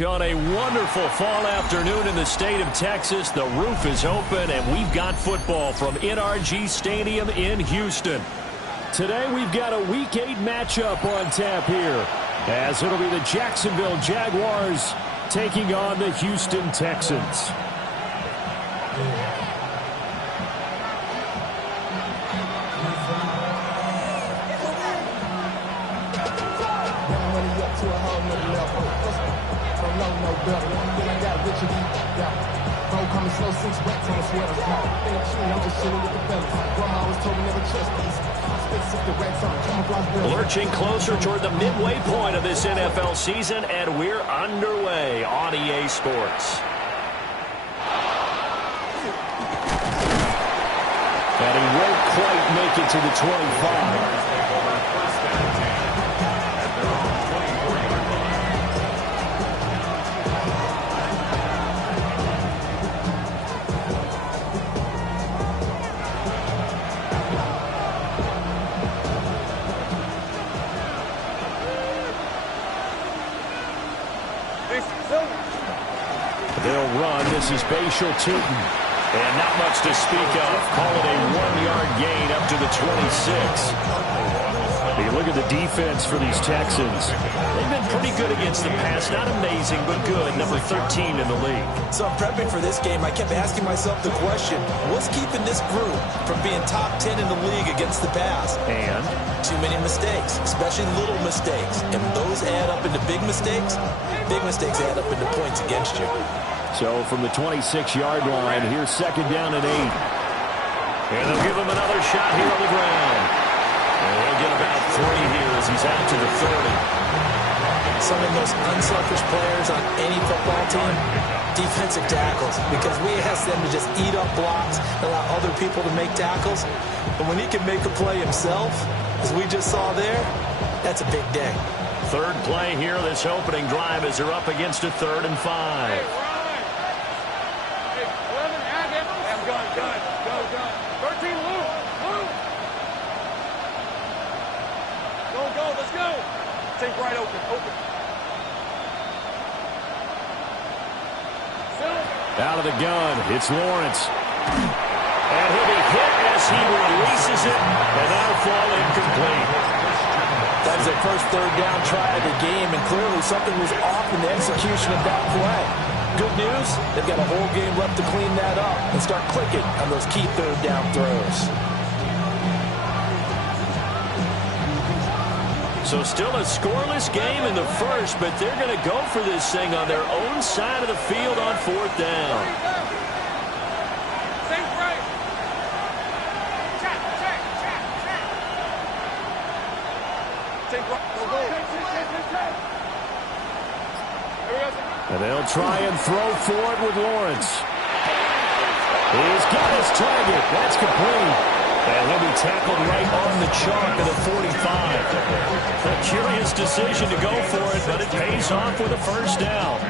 On a wonderful fall afternoon in the state of Texas, the roof is open, and we've got football from NRG Stadium in Houston. Today, we've got a Week 8 matchup on tap here, as it'll be the Jacksonville Jaguars taking on the Houston Texans. Lurching closer toward the midway point of this NFL season, and we're underway on EA Sports. And he won't quite make it to the 25. They'll run. This is Bashal Tootin. And not much to speak of. Call it a 1-yard gain up to the 26. You look at the defense for these Texans. They've been pretty good against the pass. Not amazing, but good. Number 13 in the league. So I'm prepping for this game. I kept asking myself the question, what's keeping this group from being top 10 in the league against the pass? And? Too many mistakes, especially little mistakes. And those add up into big mistakes. Big mistakes add up into points against you. So from the 26-yard line, here's second down and 8. And they'll give him another shot here on the ground. And he'll get about 3 here as he's out to the 30. Some of the most unselfish players on any football team, defensive tackles, because we ask them to just eat up blocks, allow other people to make tackles. But when he can make a play himself, as we just saw there, that's a big day. Third play here, this opening drive, as they're up against a 3rd and 5. Right open. Out of the gun, it's Lawrence. And he'll be hit as he releases it, and that'll fall incomplete. That is their first 3rd down try of the game, and clearly something was off in the execution of that play. Good news, they've got a whole game left to clean that up and start clicking on those key 3rd down throws. So still a scoreless game in the first, but they're going to go for this thing on their own side of the field on 4th down. And they'll try and throw for it with Lawrence. He's got his target. That's complete. And he'll be tackled right on the chalk of the 45. A curious decision to go for it, but it pays off with a first down.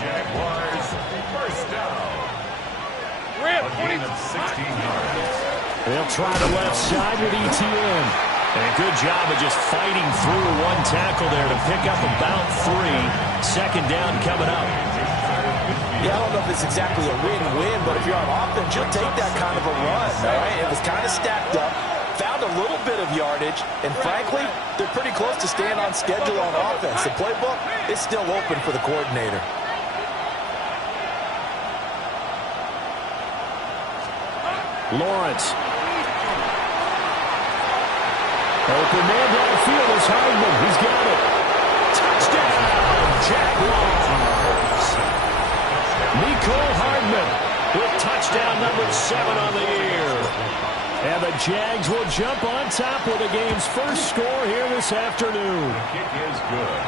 Jaguars first down. They'll try the left side with ETN. And a good job of just fighting through one tackle there to pick up about 3. Second down coming up. Yeah, I don't know if it's exactly a win-win, but if you're on offense, you'll take that kind of a run, all right? It was kind of stacked up, found a little bit of yardage, and frankly, they're pretty close to staying on schedule on offense. The playbook is still open for the coordinator. Lawrence. Open man downfield is Hardman. He's got it. Touchdown, Jaguars. Nicole Hardman with touchdown number 7 on the year. And the Jags will jump on top with the game's first score here this afternoon. The kick is good.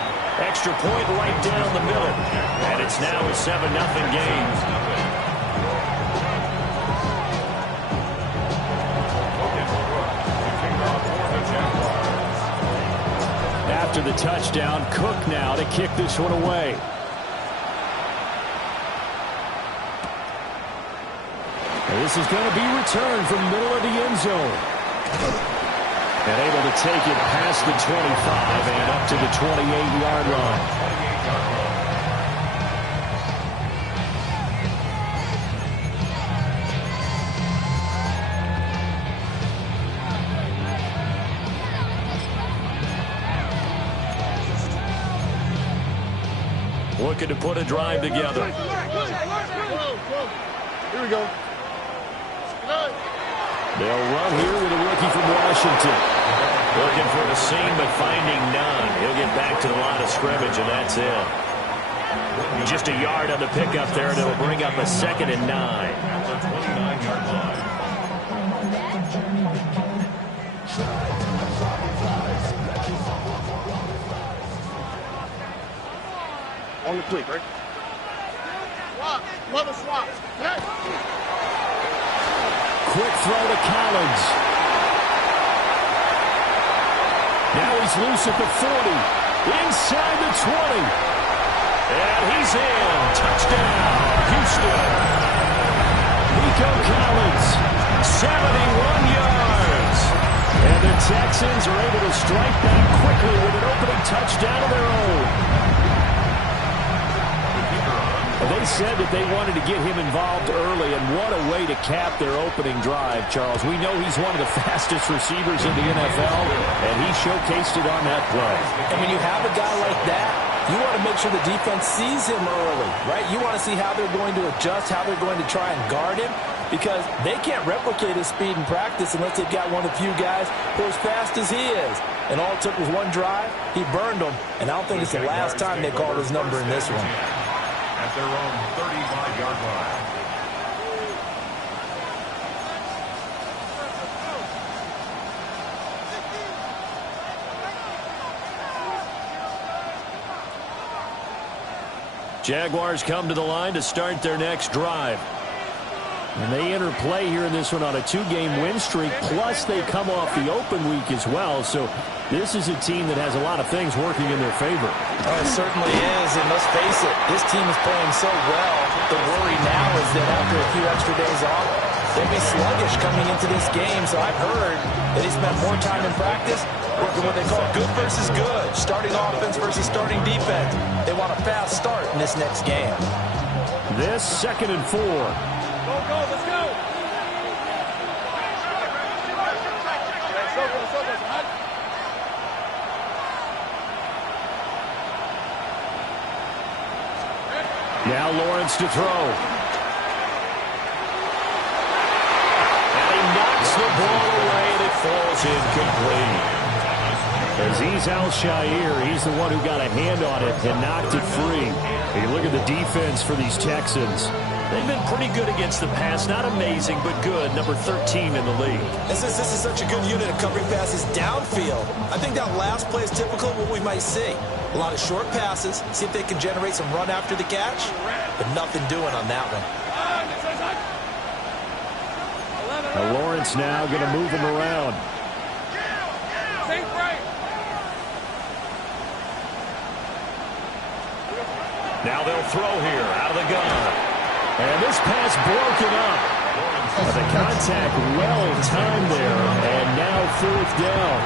Extra point right down the middle. And it's now a 7-0 game. After the touchdown, Cook now to kick this one away. And this is going to be returned from the middle of the end zone. And able to take it past the 25 and up to the 28-yard line. looking to put a drive together. Here we go. They'll run here with a rookie from Washington. Looking for a seam, but finding none. He'll get back to the line of scrimmage, and that's it. Just a yard on the pickup there, and it'll bring up a 2nd and 9. The 29-yard line. On the click, right? Swap. Mother swap. Hey. Quick throw to Collins. Now he's loose at the 40. Inside the 20. And he's in. Touchdown, Houston. Nico Collins, 71 yards. And the Texans are able to strike back quickly with an opening touchdown of their own. They said that they wanted to get him involved early, and what a way to cap their opening drive, Charles. We know he's one of the fastest receivers in the NFL, and he showcased it on that play. And when you have a guy like that, you want to make sure the defense sees him early, right? You want to see how they're going to adjust, how they're going to try and guard him, because they can't replicate his speed in practice unless they've got one of the few guys who are as fast as he is. And all it took was one drive. He burned them, and I don't think it's the last time they called his number in this one. At their own 35-yard line. Jaguars come to the line to start their next drive. And they enter play here in this one on a 2-game win streak, plus they come off the open week as well. So this is a team that has a lot of things working in their favor. Oh, it certainly is, and let's face it, this team is playing so well. The worry now is that after a few extra days off, they'll be sluggish coming into this game. So I've heard that he spent more time in practice working what they call good versus good, starting offense versus starting defense. They want a fast start in this next game. This 2nd and 4. Go, let's go. Now Lawrence to throw. And he knocks the ball away, and it falls incomplete. Azeez Al-Shaair, he's the one who got a hand on it and knocked it free. Hey, look at the defense for these Texans. They've been pretty good against the pass. Not amazing, but good. Number 13 in the league. And since this is such a good unit of covering passes downfield, I think that last play is typical of what we might see. A lot of short passes, see if they can generate some run after the catch, but nothing doing on that one. Now Lawrence now going to move him around. Now they'll throw here out of the gun. And this pass broken up. The contact well timed there, and now 4th down.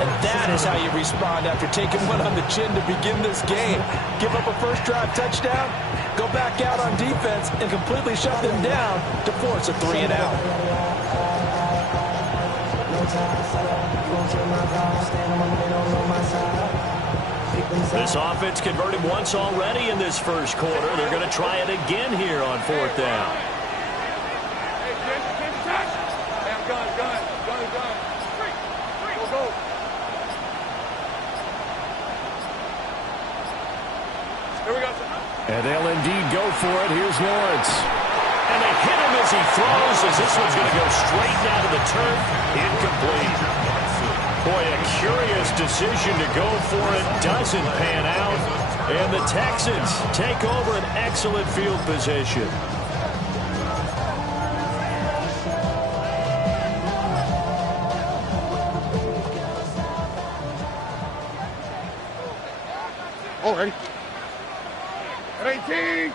And that is how you respond after taking one on the chin to begin this game. Give up a first drive touchdown, go back out on defense, and completely shut them down to force a 3 and out. This offense converted once already in this first quarter. They're going to try it again here on 4th down. And they'll indeed go for it. Here's Lawrence. And they hit him as he throws, as this one's going to go straight down to the turf. Incomplete. Boy, a curious decision to go for it. Doesn't pan out. And the Texans take over an excellent field position. Already. 18.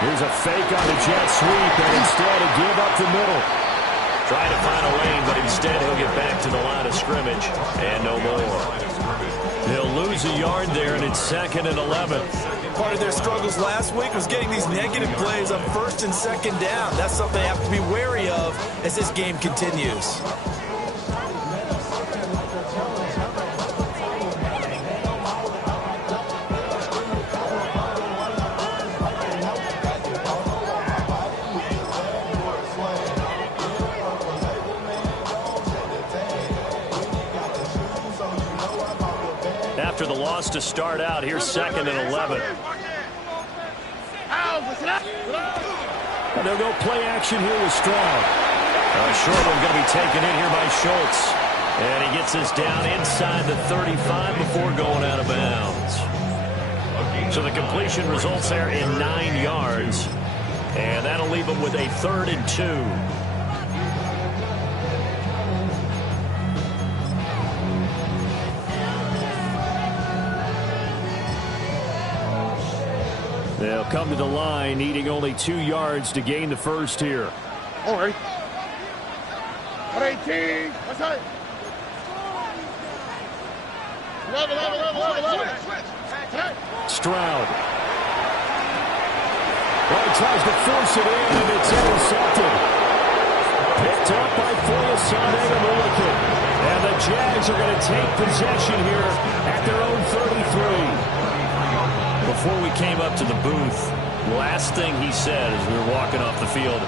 Here's a fake on the jet sweep, and instead a give up the middle. Trying to find a lane, but instead he'll get back to the line of scrimmage, and no more. They'll lose a yard there, and it's 2nd and 11. Part of their struggles last week was getting these negative plays on 1st and 2nd down. That's something they have to be wary of as this game continues. after the loss to start out. Here's 2nd and 11. And they'll go play action here with Stroud. A short one going to be taken in here by Schultz. And he gets this down inside the 35 before going out of bounds. So the completion results there in 9 yards. And that'll leave them with a 3rd and 2. They'll come to the line, needing only 2 yards to gain the first here. All right. 18. What's that? 11. Stroud. Well, he tries to force it in, and it's intercepted. Picked up by Foyesade and Mulliken. And the Jags are going to take possession here at their own 33. Before we came up to the booth, last thing he said as we were walking off the field,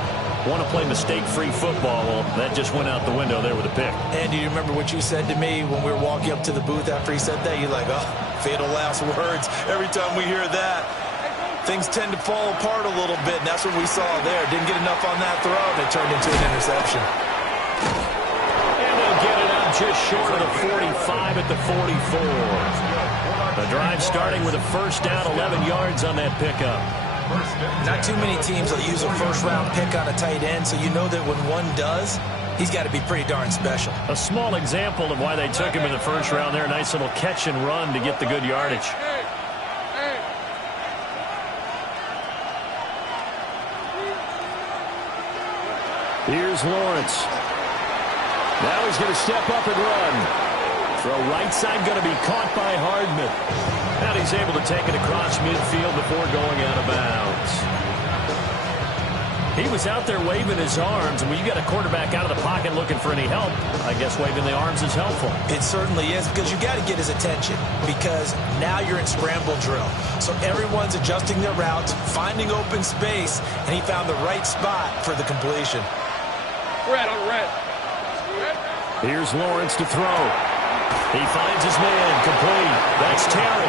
want to play mistake-free football. Well, that just went out the window there with a pick. And do you remember what you said to me when we were walking up to the booth after he said that? You're like, oh, fatal last words. Every time we hear that, things tend to fall apart a little bit, and that's what we saw there. Didn't get enough on that throw, and it turned into an interception. And they'll get it out just short of the 45 at the 44. The drive starting with a first down, 11 yards on that pickup. Not too many teams will use a first-round pick on a tight end, so you know that when one does, he's got to be pretty darn special. A small example of why they took him in the first round there. Nice little catch and run to get the good yardage. Here's Lawrence. Now he's going to step up and run. Throw right side going to be caught by Hardman. And he's able to take it across midfield before going out of bounds. He was out there waving his arms, and when you got a quarterback out of the pocket looking for any help, I guess waving the arms is helpful. It certainly is, because you got to get his attention, because now you're in scramble drill. So everyone's adjusting their routes, finding open space, and he found the right spot for the completion. Red on red. Here's Lawrence to throw. He finds his man, complete. That's Terry.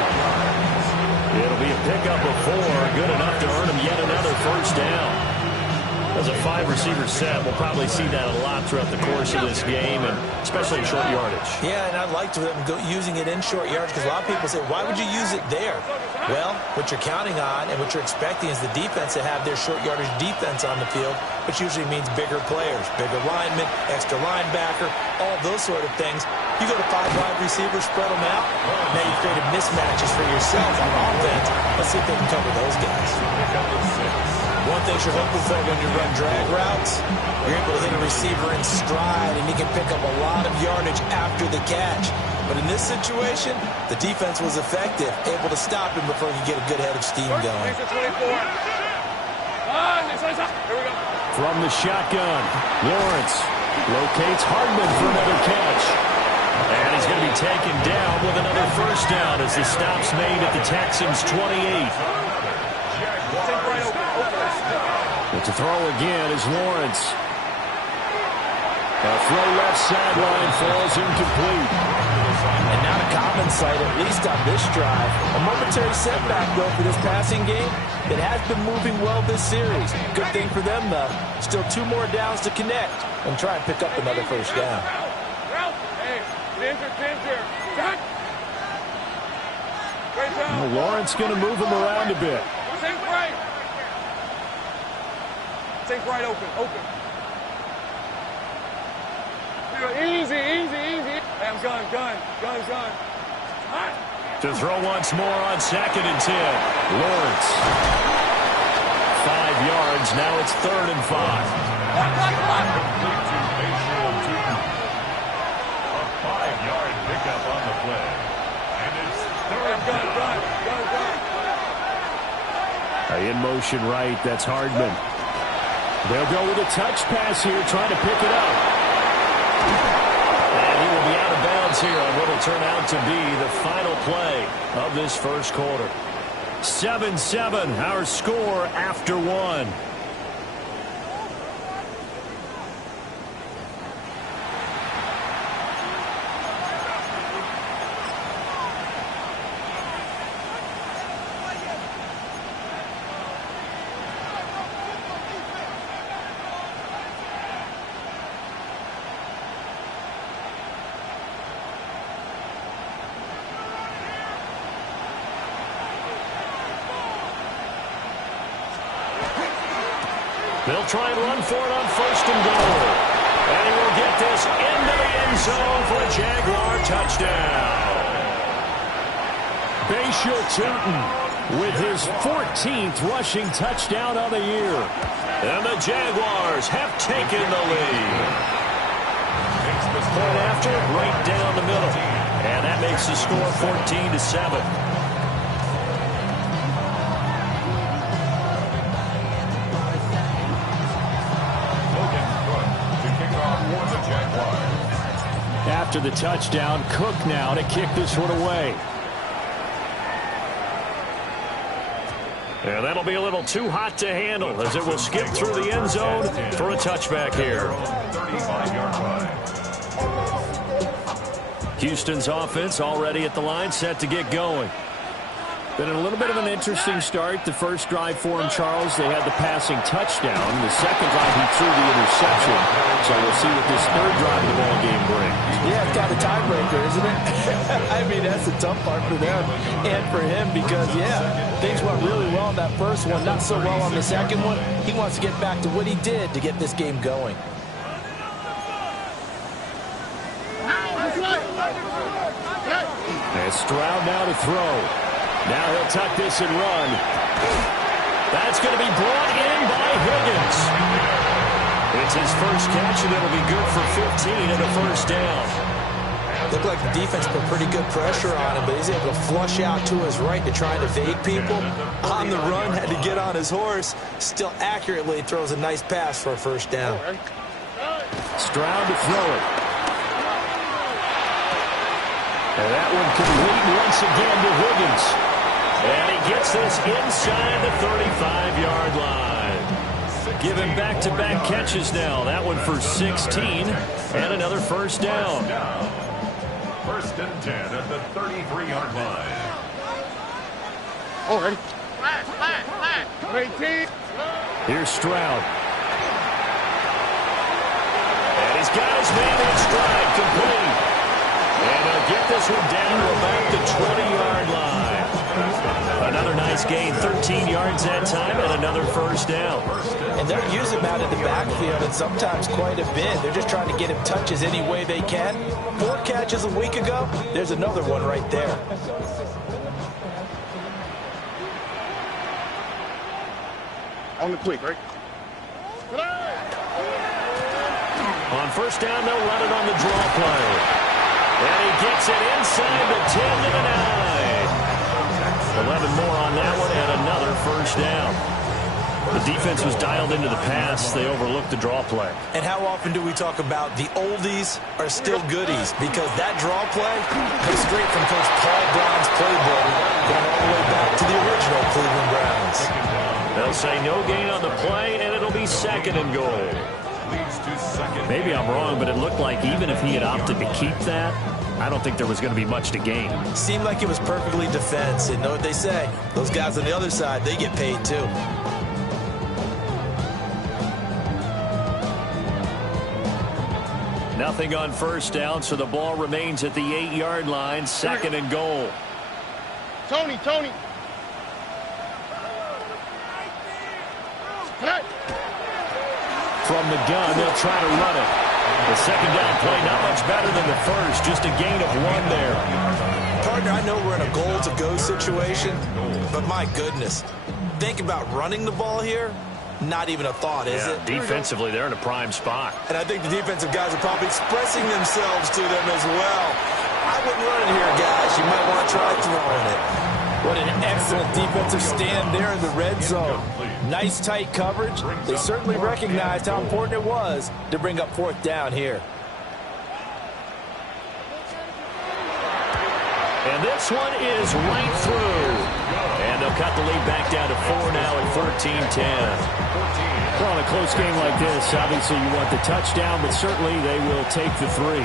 It'll be a pickup of 4, good enough to earn him yet another first down. As a 5-receiver set, we'll probably see that a lot throughout the course of this game, and especially in short yardage. Yeah, and I'd like to using it in short yardage, because a lot of people say, why would you use it there? Well, what you're counting on and what you're expecting is the defense to have their short yardage defense on the field, which usually means bigger players, bigger linemen, extra linebacker, all those sort of things. You go to 5 wide receivers, spread them out. Now you've created mismatches for yourself on offense. Let's see if they can cover those guys. One thing you're hoping for when you run drag routes, you're able to hit a receiver in stride, and he can pick up a lot of yardage after the catch. But in this situation, the defense was effective, able to stop him before he could get a good head of steam going. From the shotgun, Lawrence locates Hardman for another catch. And he's going to be taken down with another first down as the stop's made at the Texans' 28. But to throw again is Lawrence. A throw left sideline falls incomplete. And not a common sight, at least on this drive. A momentary setback, though, for this passing game. It has been moving well this series. Good thing for them, though. Still 2 more downs to connect and try and pick up another first down. Well, Lawrence going to move him around a bit. Take right open. Easy. Damn, gun. To throw once more on 2nd and 10. Lawrence. 5 yards. Now it's 3rd and 5. A 5-yard pickup on the play. And it's 3rd gun. In motion right. That's Hardman. They'll go with a touch pass here, trying to pick it up. And he will be out of bounds here on what will turn out to be the final play of this first quarter. 7-7, our score after 1. They'll try and run for it on 1st and goal. And he will get this into the end zone for a Jaguar touchdown. Bashal Tutin with his 14th rushing touchdown of the year. And the Jaguars have taken the lead. Point after, right down the middle. And that makes the score 14-7. After the touchdown, Cook now to kick this one away. And that'll be a little too hot to handle as it will skip through the end zone for a touchback here. 35-yard line. Houston's offense already at the line, set to get going. Been a little bit of an interesting start. The first drive for him, Charles, they had the passing touchdown. The second drive, he threw the interception. So we'll see what this third drive of the ball game brings. Yeah, it's got a tiebreaker, isn't it? I mean, that's the tough part for them and for him because, yeah, things went really well in that first one, not so well on the second one. He wants to get back to what he did to get this game going. And Stroud now to throw. Now he'll tuck this and run. That's going to be brought in by Higgins. It's his first catch, and it'll be good for 15 and a first down. Looked like the defense put pretty good pressure on him, but he's able to flush out to his right to try and evade people. On the run, had to get on his horse. Still accurately throws a nice pass for a first down. Stroud to throw it. And that one complete once again to Higgins. And he gets this inside the 35-yard line. Give him back-to-back catches now. That one for 16 and another first down. First and 10 at the 33-yard line. Oh, ready? Flag. Here's Stroud. And he's got his man in stride, complete. And he'll get this one down to about the 20-yard line. Another nice gain, 13 yards that time, and another first down. And they're using him out in the backfield, and sometimes quite a bit. They're just trying to get him touches any way they can. 4 catches a week ago. There's another one right there. On the quick, right? On first down, they'll run it on the draw play. And he gets it inside the 10 to the 9. 11 more on that one and another first down. The defense was dialed into the pass. They overlooked the draw play. And how often do we talk about the oldies are still goodies? Because that draw play goes straight from Coach Paul Brown's playbook going all the way back to the original Cleveland Browns. They'll say no gain on the play, and it'll be 2nd and goal. Maybe I'm wrong, but it looked like even if he had opted to keep that, I don't think there was going to be much to gain. Seemed like it was perfectly defense. And know what they say? Those guys on the other side, they get paid too. Nothing on first down, so the ball remains at the 8-yard line, 2nd and goal. Tony. From the gun, they'll try to run it. The second down play, not much better than the first, just a gain of 1 there. Partner, I know we're in a goal-to-go situation, but my goodness, think about running the ball here. Not even a thought, is it? Defensively, they're in a prime spot. And I think the defensive guys are probably expressing themselves to them as well. I wouldn't run it here, guys. You might want to try throwing it. What an excellent defensive stand there in the red zone. Nice tight coverage. They certainly recognized how important it was to bring up 4th down here. And this one is right through. And they'll cut the lead back down to 4 now at 14-10. Well, in a close game like this, obviously you want the touchdown, but certainly they will take the 3.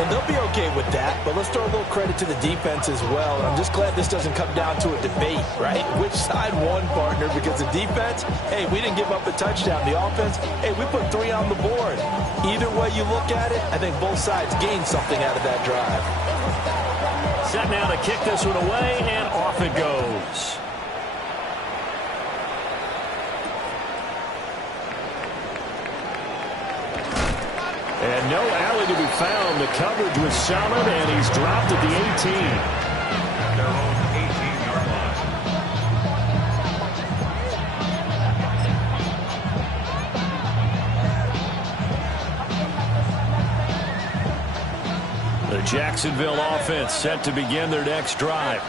And they'll be okay with that, but let's throw a little credit to the defense as well. And I'm just glad this doesn't come down to a debate, right? Which side won, partner? Because the defense, hey, we didn't give up a touchdown. The offense, hey, we put 3 on the board. Either way you look at it, I think both sides gained something out of that drive. Set now to kick this one away, and off it goes. And no alley to be found. The coverage was solid, and he's dropped at the 18. At their own 18-yard line. The Jacksonville offense set to begin their next drive.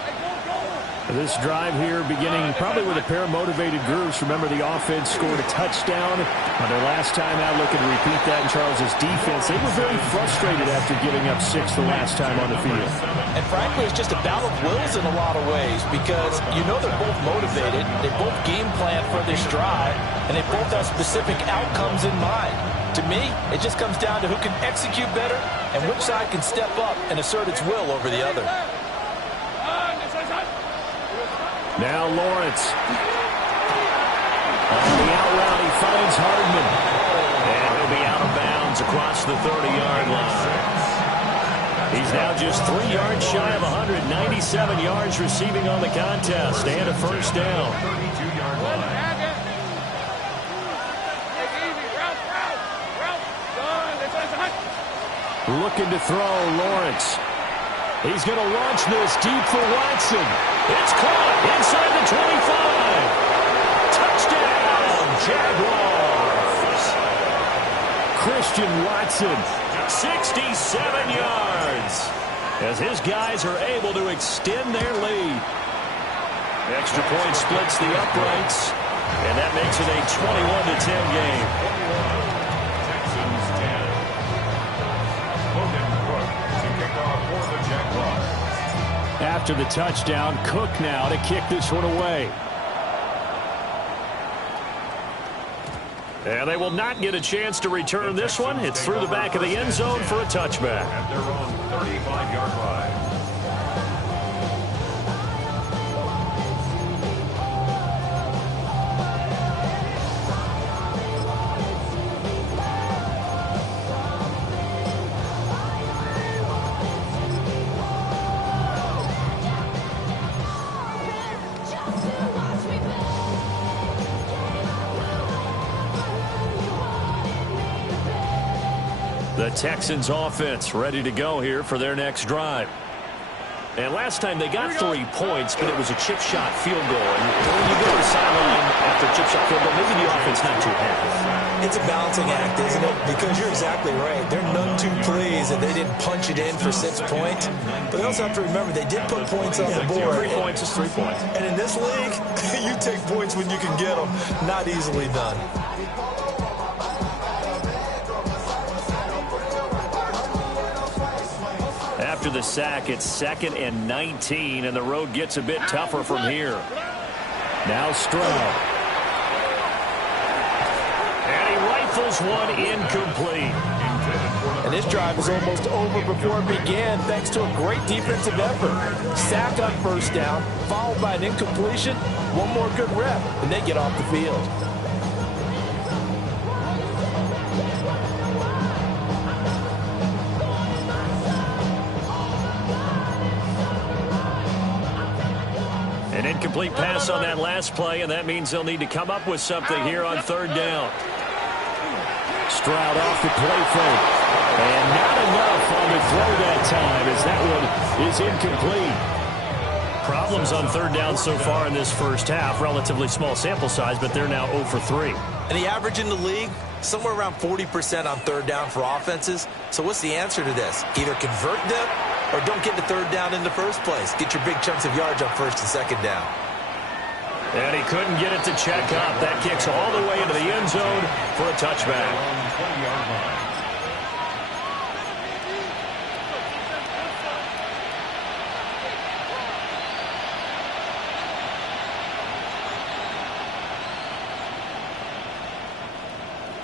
This drive here beginning probably with a pair of motivated groups. Remember, the offense scored a touchdown on their last time out. Looking to repeat that in Charles's defense. They were very frustrated after giving up 6 the last time on the field. And frankly, it's just a battle of wills in a lot of ways because you know they're both motivated. They both game plan for this drive, and they both have specific outcomes in mind. To me, it just comes down to who can execute better and which side can step up and assert its will over the other. Now Lawrence. On the out route, he finds Hardman. And he'll be out of bounds across the 30-yard line. He's now just 3 yards shy of 197 yards receiving on the contest and a first down. 32-yard line. Looking to throw, Lawrence. He's going to launch this deep for Watson. It's caught inside the 25. Touchdown, Jaguars. Christian Watson, 67 yards, as his guys are able to extend their lead. Extra point splits the uprights, and that makes it a 21-10 game. Texans 10. Logan Cook to kick off for the Jaguars. After the touchdown, Cook now to kick this one away. And they will not get a chance to return this one. It's through the back of the end zone for a touchback. At their own 35-yard line. The Texans offense ready to go here for their next drive. And last time they got 3 points, but it was a chip shot field goal. And when you go to the sideline after a chip shot field goal, maybe the offense not too happy. It's a balancing act, isn't it? Because you're exactly right. They're none too pleased that they didn't punch it in for 6 points. But they also have to remember they did put points on the board. 3 points is 3 points. And in this league, you take points when you can get them. Not easily done. After the sack, it's 2nd and 19, and the road gets a bit tougher from here. Now Stroud. And he rifles one incomplete. And this drive is almost over before it began, thanks to a great defensive effort. Sack on first down, followed by an incompletion. One more good rep, and they get off the field. An incomplete pass on that last play, and that means they'll need to come up with something here on 3rd down. Stroud off the play fake. And not enough on the throw that time, as that one is incomplete. Problems on 3rd down so far in this first half. Relatively small sample size, but they're now 0 for 3. And the average in the league, somewhere around 40% on 3rd down for offenses. So what's the answer to this? Either convert them or don't get the 3rd down in the first place. Get your big chunks of yards on 1st and 2nd down. And he couldn't get it to check up. That kicks all the way into the end zone for a touchback. 20-yard line.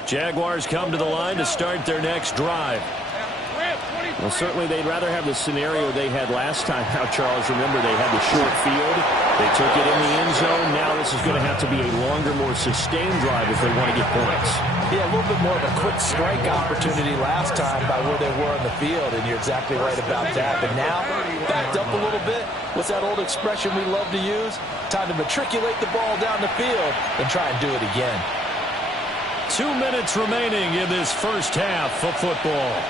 Jaguars come to the line to start their next drive. Well, certainly they'd rather have the scenario they had last time out, Charles. Remember, they had the short field. They took it in the end zone. Now this is going to have to be a longer, more sustained drive if they want to get points. Yeah, a little bit more of a quick strike opportunity last time by where they were on the field, and you're exactly right about that. But now, backed up a little bit. What's that old expression we love to use? Time to matriculate the ball down the field and try and do it again. 2 minutes remaining in this first half of football.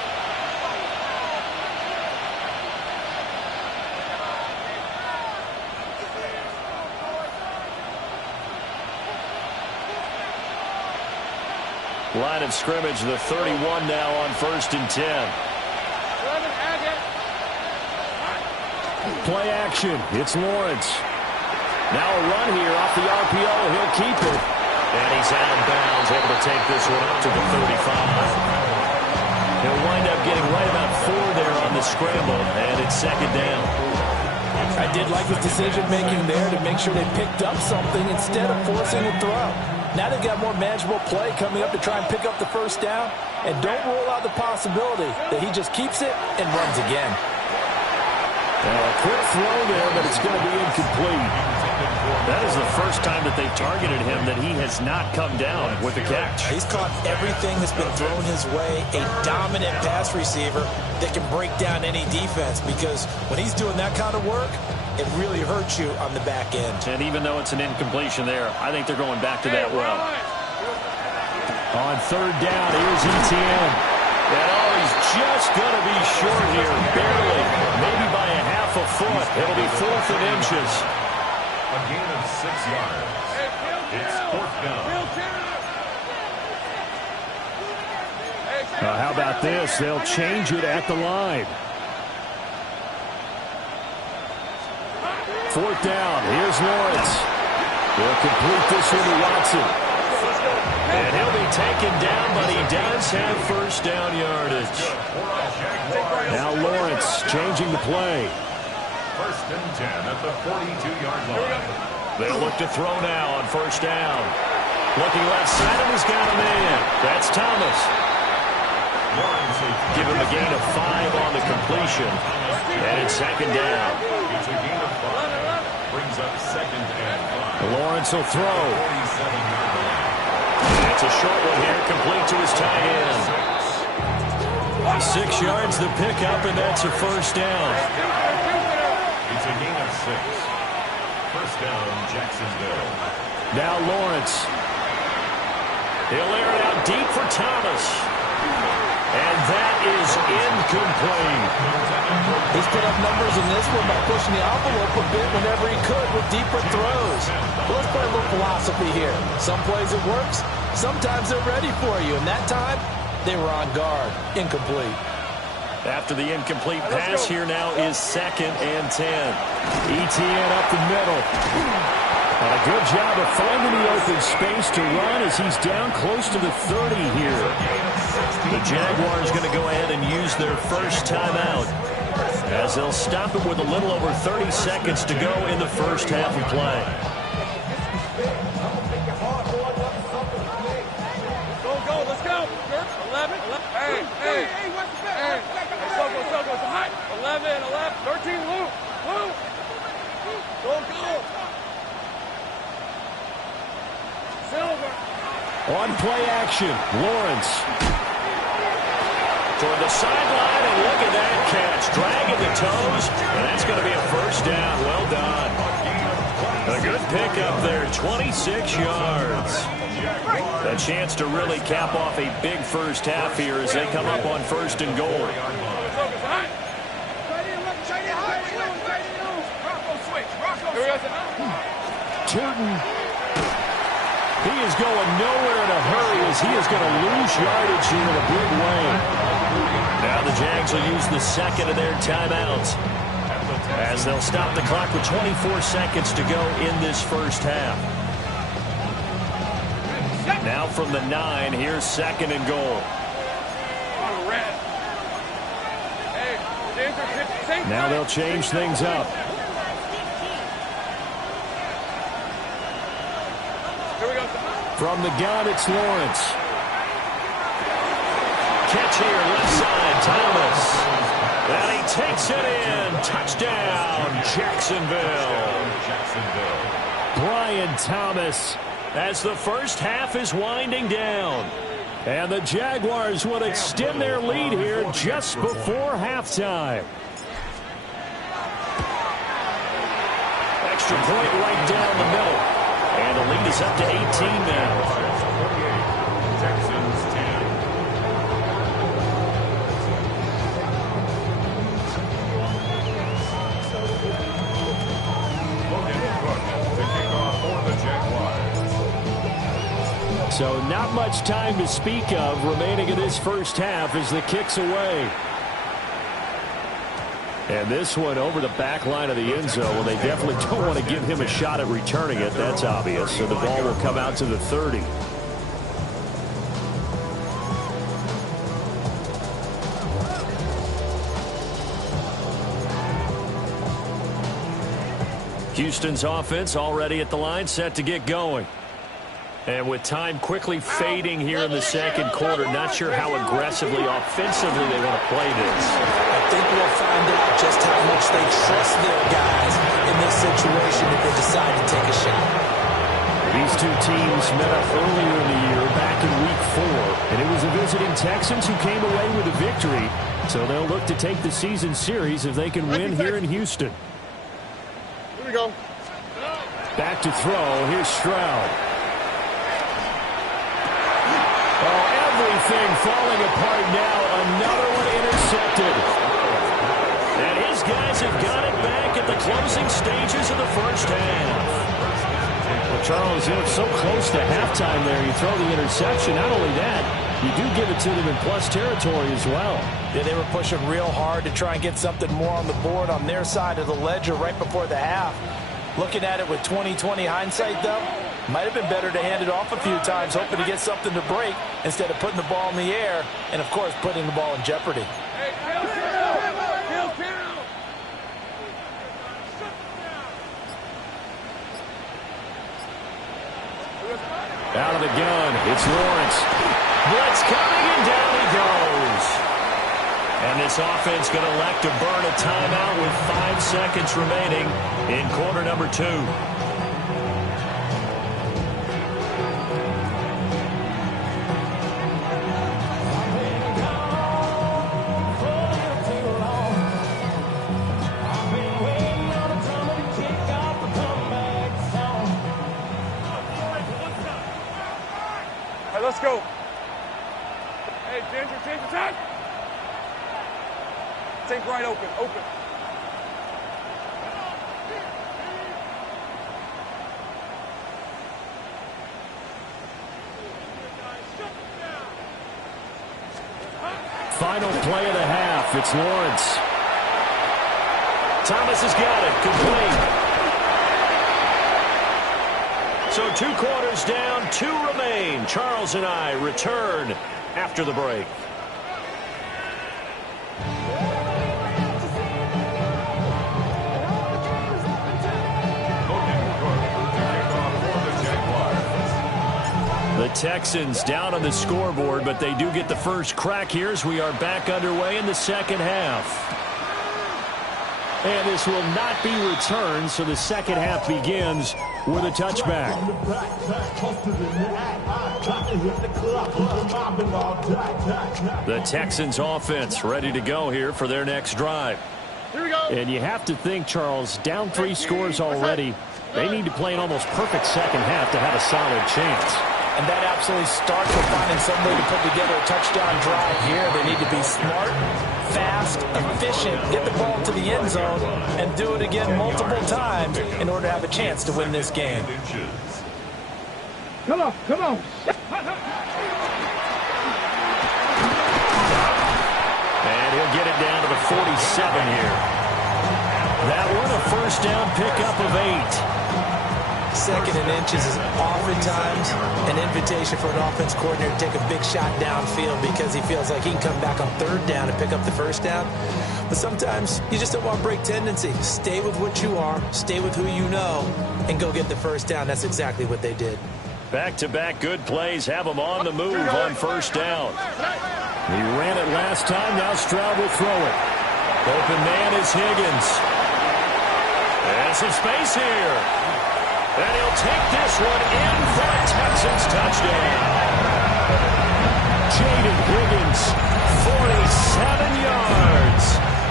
Line of scrimmage, the 31 now on 1st and 10. Play action. It's Lawrence. Now a run here off the RPO. He'll keep it. And he's out of bounds, able to take this one up to the 35. He'll wind up getting right about 4 there on the scramble, and it's 2nd down. I did like his decision-making there to make sure they picked up something instead of forcing a throw. Now they've got more manageable play coming up to try and pick up the 1st down. And don't rule out the possibility that he just keeps it and runs again. Well, a quick throw there, but it's going to be incomplete. That is the first time that they've targeted him that he has not come down with a catch. He's caught everything that's been thrown his way. A dominant pass receiver that can break down any defense, because when he's doing that kind of work, it really hurts you on the back end. And even though it's an incompletion there, I think they're going back to that well. On 3rd down, here's Etienne. And he's just going to be short here, barely, maybe by a half a foot. It'll be 4th and inches. A gain of 6 yards. It's 4th down. How about this? They'll change it at the line. 4th down. Here's Lawrence. They'll complete this one to Watson. And he'll be taken down, but he does have 1st down yardage. Now Lawrence changing the play. 1st and 10 at the 42-yard line. They'll look to throw now on 1st down. Looking left side, and he's got a man. That's Thomas. Give him a gain of 5 on the completion. And it's 2nd down. It's a gain of 5. Brings up 2nd and 5. Lawrence will throw. 47-yard line. It's a short one here, complete to his tight end. 6 yards the pickup, and that's a 1st down. It's a gain of 6. 1st down, Jacksonville. Now Lawrence. He'll air it out deep for Thomas. And that is incomplete. He's put up numbers in this one by pushing the envelope a bit whenever he could with deeper throws. Well, let's play a little philosophy here. Some plays it works. Sometimes they're ready for you. And that time, they were on guard. Incomplete. After the incomplete pass, here now is 2nd and 10. Etienne up the middle. And a good job of finding the open space to run as he's down close to the 30 here. The Jaguars going to go ahead and use their 1st timeout, as they'll stop it with a little over 30 seconds to go in the 1st half of play. Go, let's go. 11. Hey. Go. 11, 13, Luke. Go. Silver. On play action, Lawrence. Toward the sideline, and look at that catch. Dragging the toes, and that's going to be a 1st down. Well done. A good pickup there, 26 yards. A chance to really cap off a big 1st half here as they come up on 1st and goal. Turton. He is going nowhere in a hurry as he is going to lose yardage here in a big way. Now the Jags will use the 2nd of their timeouts as they'll stop the clock with 24 seconds to go in this 1st half. Now from the 9, here's 2nd and goal. Now they'll change things up. From the gun, it's Lawrence. Catch here, left side, Thomas. And he takes it in. Touchdown, Jacksonville. Brian Thomas, as the 1st half is winding down. And the Jaguars will extend their lead here just before halftime. Extra point right down the middle. And the lead is up to 18 now. So not much time to speak of remaining in this first half as the kick's away. And this one over the back line of the end zone. Well, they definitely don't want to give him a shot at returning it. That's obvious. So the ball will come out to the 30. Houston's offense already at the line, set to get going. And with time quickly fading here in the second quarter, not sure how aggressively, offensively they want to play this. I think we'll find out just how much they trust their guys in this situation if they decide to take a shot. These two teams met up earlier in the year, back in Week 4, and it was the visiting Texans who came away with a victory. So they'll look to take the season series if they can win here in Houston. Here we go. Back to throw. Here's Stroud. Oh, everything falling apart now. Another one intercepted. And his guys have got it back at the closing stages of the first half. Well, Charles, you're so close to halftime there. You throw the interception. Not only that, you do give it to them in plus territory as well. Yeah, they were pushing real hard to try and get something more on the board on their side of the ledger right before the half. Looking at it with 20/20 hindsight, though, might have been better to hand it off a few times, hoping to get something to break instead of putting the ball in the air and, of course, putting the ball in jeopardy. Out of the gun, it's Lawrence. Blitz coming, and down he goes. And this offense going to elect to burn a timeout with 5 seconds remaining in quarter number 2. Let's go. Hey, Ginger, change the tank. Tank right open, open. Final play of the half. It's Lawrence. Thomas has got it. Complete. So 2 quarters down, 2 remain. Charles and I return after the break. The Texans down on the scoreboard, but they do get the first crack here as we are back underway in the second half. And this will not be returned, so the second half begins with a touchback. The Texans offense ready to go here for their next drive. Here we go. And you have to think, Charles, down 3 scores already. They need to play an almost perfect second half to have a solid chance. And that absolutely starts with finding some way to put together a touchdown drive here. They need to be smart, fast, efficient, get the ball to the end zone, and do it again multiple times in order to have a chance to win this game. Come on, come on. And he'll get it down to the 47 here. That one a first down pickup of 8. 2nd and inches is oftentimes an invitation for an offense coordinator to take a big shot downfield because he feels like he can come back on 3rd down and pick up the first down. But sometimes you just don't want to break tendency. Stay with what you are, stay with who you know, and go get the first down. That's exactly what they did. Back-to-back good plays have them on the move on first down. He ran it last time. Now Stroud will throw it. Open man is Higgins. There's some space here. And he'll take this one in for a Texans touchdown. Jaden Higgins, 47 yards.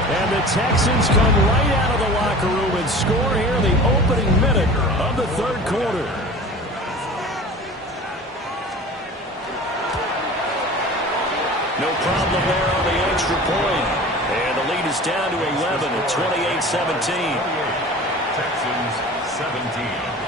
And the Texans come right out of the locker room and score here in the opening minute of the 3rd quarter. No problem there on the extra point. And the lead is down to 11 at 28-17. Texans 17.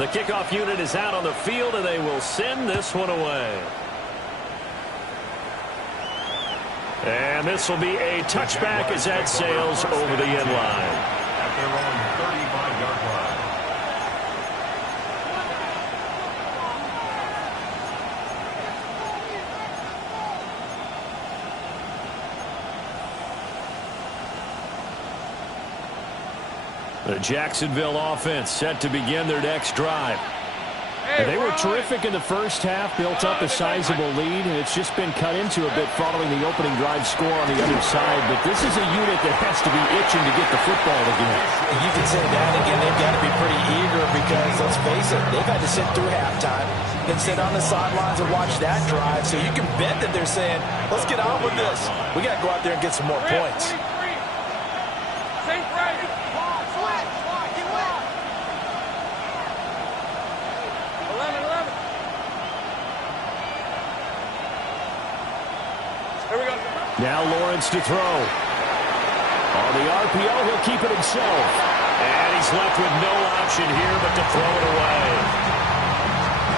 The kickoff unit is out on the field, and they will send this one away. And this will be a touchback as that sails over the end line. At their own 35-yard line. The Jacksonville offense set to begin their next drive. And they were terrific in the first half, built up a sizable lead, and it's just been cut into a bit following the opening drive score on the other side. But this is a unit that has to be itching to get the football again. You can say that again. They've got to be pretty eager because, let's face it, they've had to sit through halftime and sit on the sidelines and watch that drive. So you can bet that they're saying, let's get on with this. We got to go out there and get some more points. Now Lawrence to throw. On the RPO, he'll keep it himself. And he's left with no option here but to throw it away.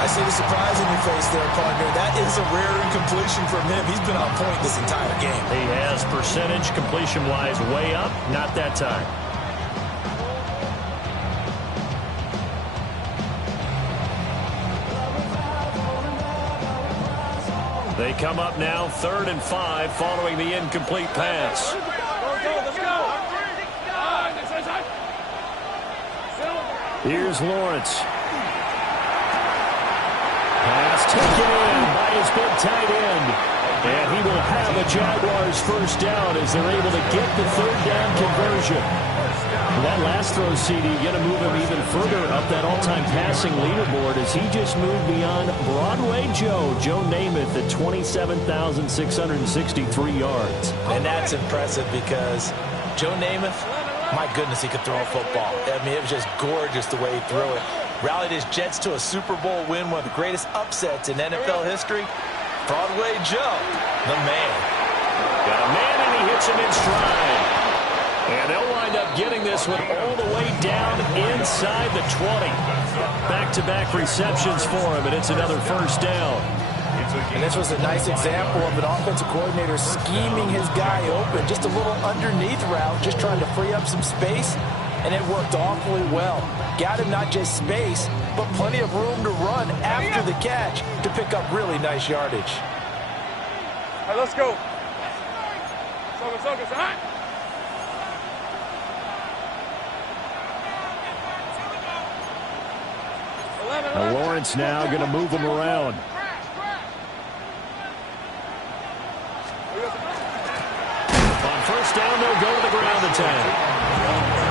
I see the surprise in your face there, partner. That is a rare incompletion from him. He's been on point this entire game. He has percentage completion-wise way up. Not that time. They come up now 3rd and 5 following the incomplete pass. Let's go. Here's Lawrence. Pass taken in by his big tight end. And he will have a Jaguars first down as they're able to get the 3rd down conversion. That last throw, CD, going to move him even further up that all-time passing leaderboard as he just moved beyond Broadway Joe Namath at 27,663 yards. And that's impressive because Joe Namath, my goodness, he could throw a football. I mean, it was just gorgeous the way he threw it. Rallied his Jets to a Super Bowl win, one of the greatest upsets in NFL history. Broadway Joe, the man. Got a man and he hits him in stride. And they'll wind up getting this one all the way down inside the 20. Back-to-back receptions for him, and it's another first down. And this was a nice example of an offensive coordinator scheming his guy open. Just a little underneath route, just trying to free up some space, and it worked awfully well. Got him not just space, but plenty of room to run after the catch to pick up really nice yardage. All right, let's go. Focus, hot. Now Lawrence now going to move him around. On first down, they'll go to the ground attack.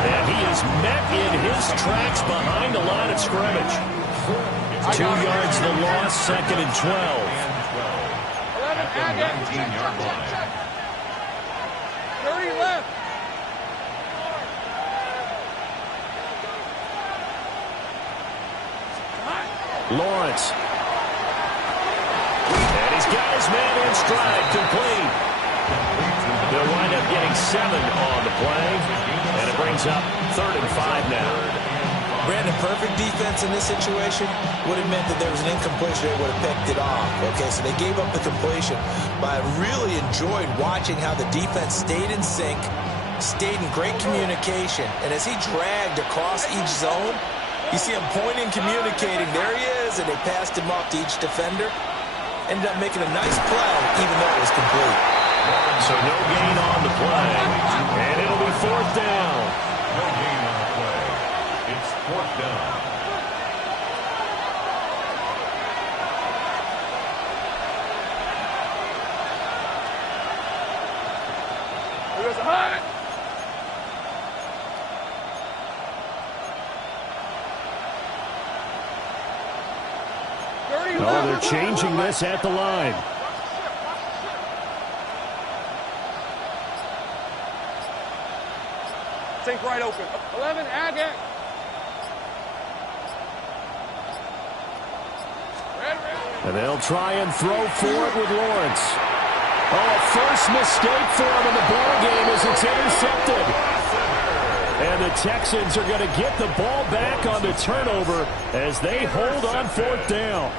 And he is met in his tracks behind the line of scrimmage. 2 yards the loss, 2nd and 12. 19-yard line. 30 left. Lawrence. And he's got his man in stride, complete. They'll wind up getting 7 on the play, and it brings up 3rd and 5 now. Brandon, perfect defense in this situation would have meant that there was an incompletion. They would have picked it off. Okay, so they gave up the completion. But I really enjoyed watching how the defense stayed in sync, stayed in great communication, and as he dragged across each zone, you see him pointing, communicating. There he is, and they passed him off to each defender. Ended up making a nice play, even though it was complete. So no gain on the play, and it'll be 4th down. No gain on the play. It's 4th down. There's a high. Oh, they're changing this at the line. Sink right open. 11, Agate. And they'll try and throw for it with Lawrence. Oh, first mistake for him in the ball game as it's intercepted. And the Texans are going to get the ball back on the turnover as they hold on fourth down.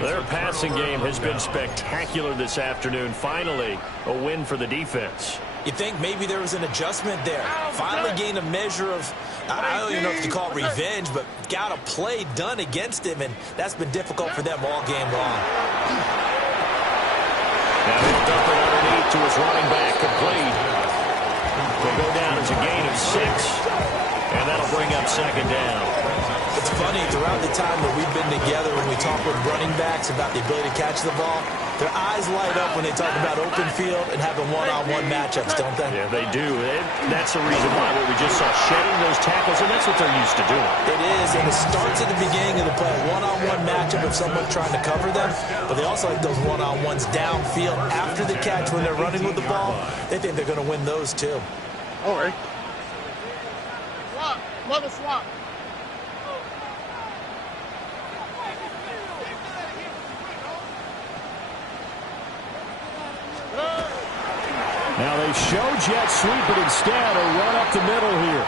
Their passing game has been spectacular this afternoon. Finally, a win for the defense. You think maybe there was an adjustment there. Finally gained a measure of, I don't even know if you call it revenge, but got a play done against him, and that's been difficult for them all game long. Now he'll dump it underneath to his running back, complete. Will go down as a gain of 6, and that'll bring up second down. It's funny, throughout the time that we've been together, when we talk with running backs about the ability to catch the ball, their eyes light up when they talk about open field and having one-on-one matchups, don't they? Yeah, they do. That's the reason why we just saw shedding those tackles, and that's what they're used to doing. It is, and it starts at the beginning of the play, one-on-one matchup of someone trying to cover them, but they also like those one-on-ones downfield after the catch when they're running with the ball. They think they're going to win those, too. All right. Swap. Mother swap. Now they show jet sweep, but instead a run up the middle here.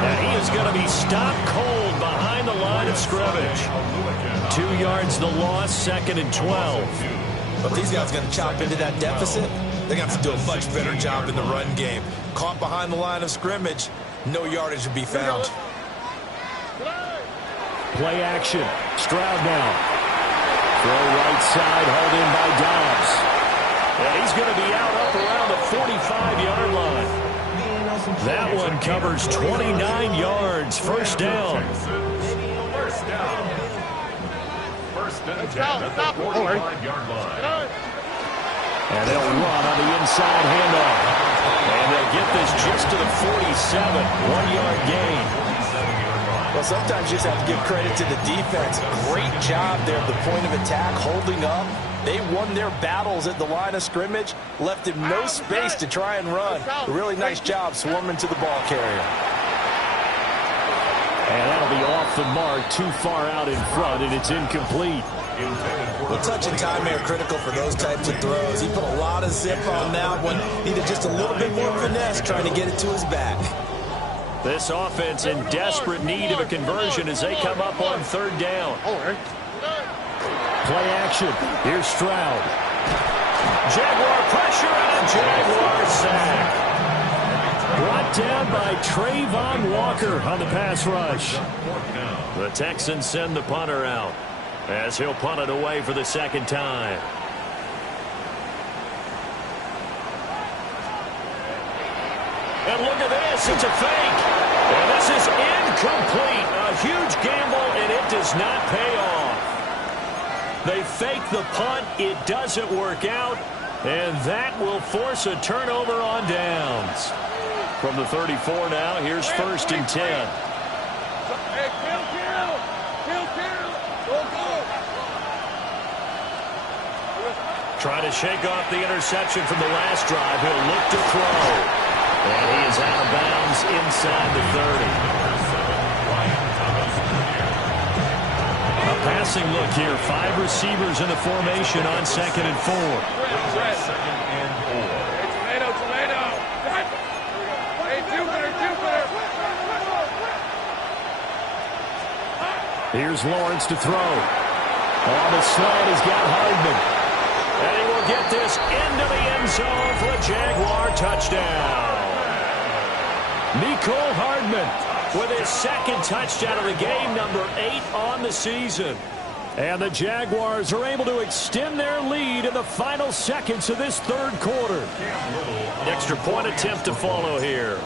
And he is going to be stopped cold behind the line of scrimmage. 2 yards the loss, 2nd and 12. But these guys are going to chop into that deficit. They're going to have to do a much better job in the run game. Caught behind the line of scrimmage, no yardage to be found. Play action. Stroud now. Throw right side, hauled in by Dobbs. And he's going to be out up around the 45-yard line. That one covers 29 yards. First down. First down. First and 10 at the 45-yard line. And they'll run on the inside handoff. And they'll get this just to the 47. 1-yard gain. Well, sometimes you just have to give credit to the defense. Great job there at the point of attack, holding up. They won their battles at the line of scrimmage, left him no space to try and run. A really nice job swarming to the ball carrier. And that'll be off the mark, too far out in front, and it's incomplete. Well, touch and time are critical for those types of throws. He put a lot of zip on that one. Needed just a little bit more finesse trying to get it to his back. This offense in desperate need of a conversion as they come up on third down. Play action. Here's Stroud. Jaguar pressure and a Jaguar sack. Brought down by Trayvon Walker on the pass rush. The Texans send the punter out as he'll punt it away for the second time. And look at this. It's a fake. And this is incomplete. A huge gamble, and it does not pay off. They fake the punt. It doesn't work out. And that will force a turnover on downs. From the 34 now, here's 1st and 10. Hey, Trying to shake off the interception from the last drive. He'll look to throw. And he is out of bounds inside the 30. A passing look here. 5 receivers in the formation on 2nd and 4. Second and 4. Tomato. Hey, Jupiter. Here's Lawrence to throw. On the slant, he's got Hardman. And he will get this into the end zone for a Jaguar touchdown. Mecole Hardman with his 2nd touchdown of the game, number 8 on the season. And the Jaguars are able to extend their lead in the final seconds of this 3rd quarter. Extra point attempt to follow here.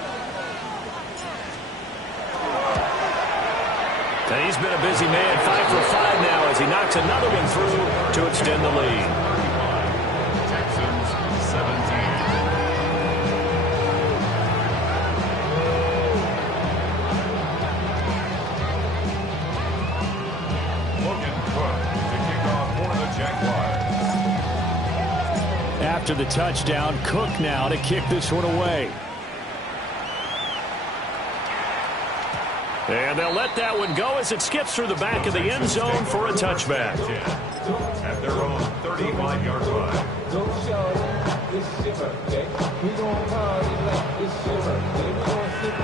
And he's been a busy man, 5 for 5 now as he knocks another one through to extend the lead. Texans 17. After the touchdown, Cook now to kick this one away. And they'll let that one go as it skips through the back of the end zone for a touchback. At their own 35-yard line. Don't shout, it's your birthday. We gon' party like it's your birthday. We gon' sip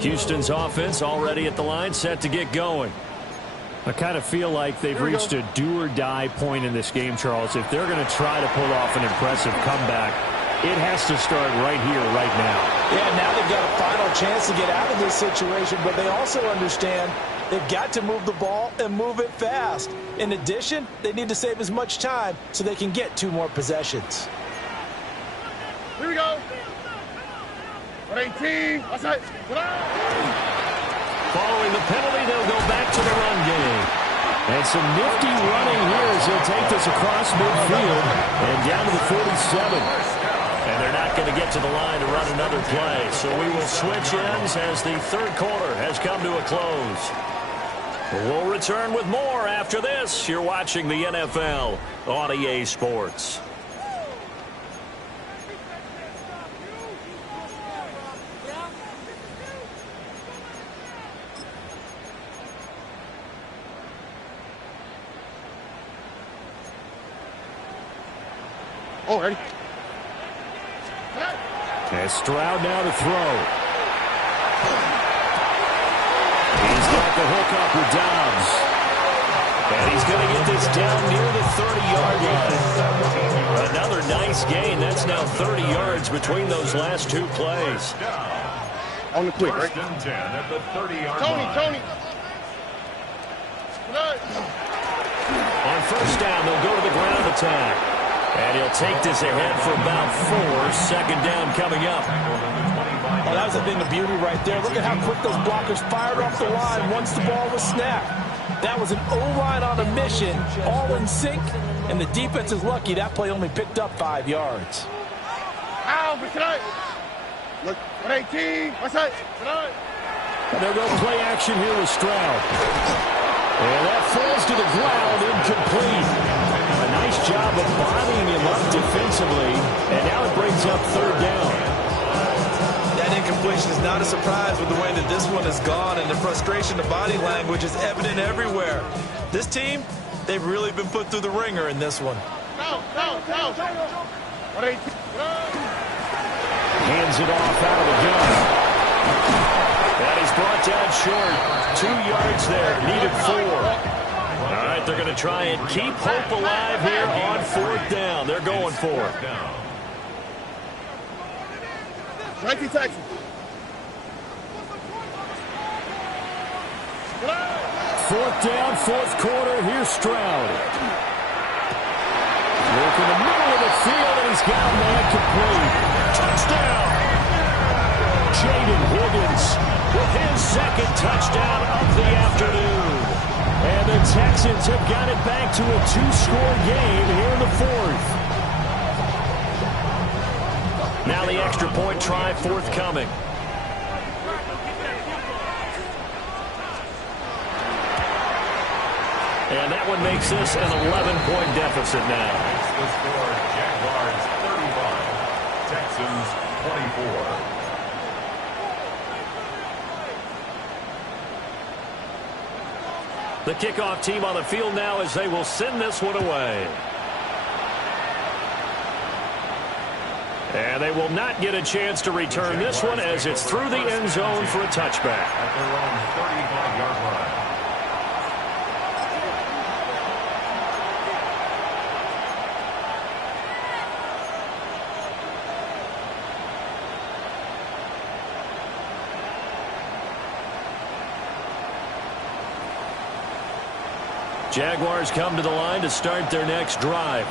Houston's offense already at the line, set to get going. I kind of feel like they've reached a do-or-die point in this game, Charles. If they're going to try to pull off an impressive comeback, it has to start right here, right now. Yeah, now they've got a final chance to get out of this situation, but they also understand they've got to move the ball and move it fast. In addition, they need to save as much time so they can get 2 more possessions. Here we go. 118. What's that? Following the penalty, they'll go back to the run game. And some nifty running here as he'll take this across midfield and down to the 47. And they're not going to get to the line to run another play. So we will switch ends as the third quarter has come to a close. We'll return with more after this. You're watching the NFL on EA Sports. Oh, ready? And Stroud now to throw. He's got the hook up with Dobbs. And he's going to get this down near the 30-yard line. Another nice gain. That's now 30 yards between those last 2 plays. On the quick, right? First and 10 at the 30-yard line. Tony. On first down, they'll go to the ground attack. And he'll take this ahead for about 4. Second down coming up. Well, that was a thing of beauty right there. Look at how quick those blockers fired off the line once the ball was snapped. That was an O-line on a mission, all in sync, and the defense is lucky that play only picked up 5 yards. Ow, tonight. Look, 118. What's that? Tonight. And they'll go play action here with Stroud. And that falls to the ground, incomplete. A nice job of bodying him up defensively, and now it brings up third down. That incompletion is not a surprise with the way that this one has gone, and the frustration, the body language is evident everywhere. This team, they've really been put through the ringer in this one. No. 118. Hands it off out of the gun. That is brought down short. 2 yards there, needed 4. All right, they're going to try and keep hope alive here on fourth down. They're going for it. 19 Texas. Fourth down, fourth quarter. Here's Stroud. Look in the middle of the field, and he's got a man complete. Touchdown! Jaden Higgins with his second touchdown of the afternoon. And the Texans have got it back to a 2-score game here in the 4th. Now the extra point try forthcoming. And that one makes this an 11-point deficit now. The score, Jaguars 35, Texans 24. The kickoff team on the field now as they will send this one away. And they will not get a chance to return this one as it's through the end zone for a touchback. At their own 35-yard line. Jaguars come to the line to start their next drive.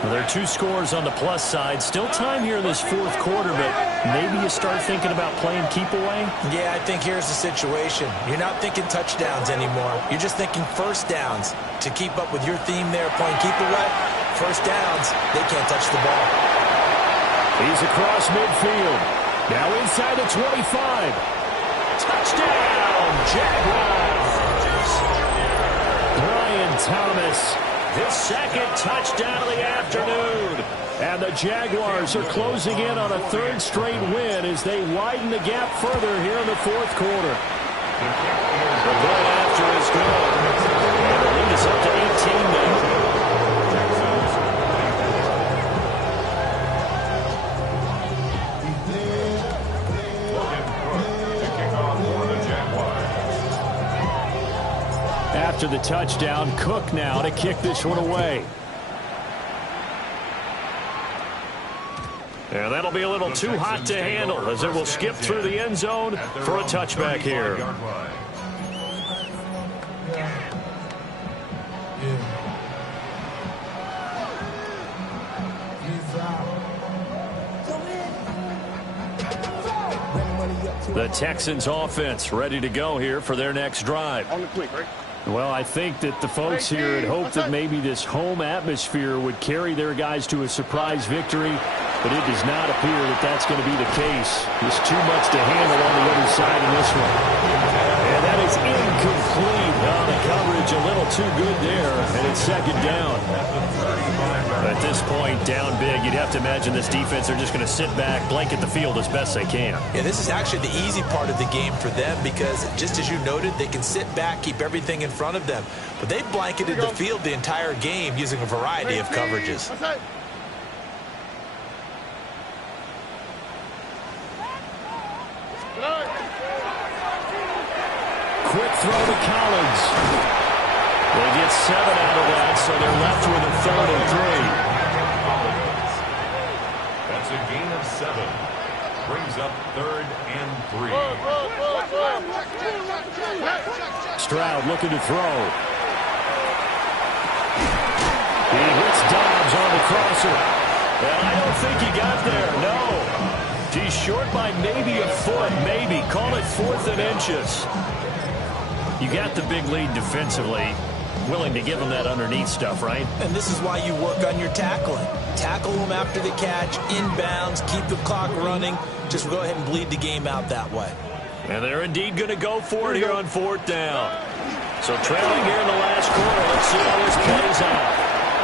Well, there are 2 scores on the plus side. Still time here in this 4th quarter, but maybe you start thinking about playing keep away? Yeah, I think here's the situation. You're not thinking touchdowns anymore. You're just thinking first downs. To keep up with your theme there, playing keep away, first downs, they can't touch the ball. He's across midfield. Now inside the 25. Touchdown, Jaguars! Brian Thomas, his second touchdown of the afternoon. And the Jaguars are closing in on a 3rd straight win as they widen the gap further here in the 4th quarter. The point after is good. And the lead is up to 18 now. After the touchdown, Cook now to kick this one away. And that'll be a little too hot to handle as it will skip through the end zone for a touchback here. The Texans offense ready to go here for their next drive. On the quick, right? Well, I think that the folks here had hoped that maybe this home atmosphere would carry their guys to a surprise victory, but it does not appear that that's going to be the case. There's too much to handle on the other side in this one. And that is incomplete. Now the coverage a little too good there, and it's second down. At this point, down big, you'd have to imagine this defense are just going to sit back, blanket the field as best they can. Yeah, this is actually the easy part of the game for them because, just as you noted, they can sit back, keep everything in front of them. But they blanketed the field the entire game using a variety of coverages. Quick throw to Collins. They get 7 out of that, so they're left with a 3rd and 3. That's a gain of 7. Brings up 3rd and 3. Stroud looking to throw. He hits Dobbs on the crosser. And I don't think he got there, no. He's short by maybe a foot, maybe. Call it 4th and inches. You got the big lead defensively. Willing to give them that underneath stuff, right? And this is why you work on your tackling. Tackle them after the catch, inbounds, keep the clock running. Just go ahead and bleed the game out that way. And they're indeed going to go for it here on 4th down. So trailing here in the last quarter. Let's see how this plays out.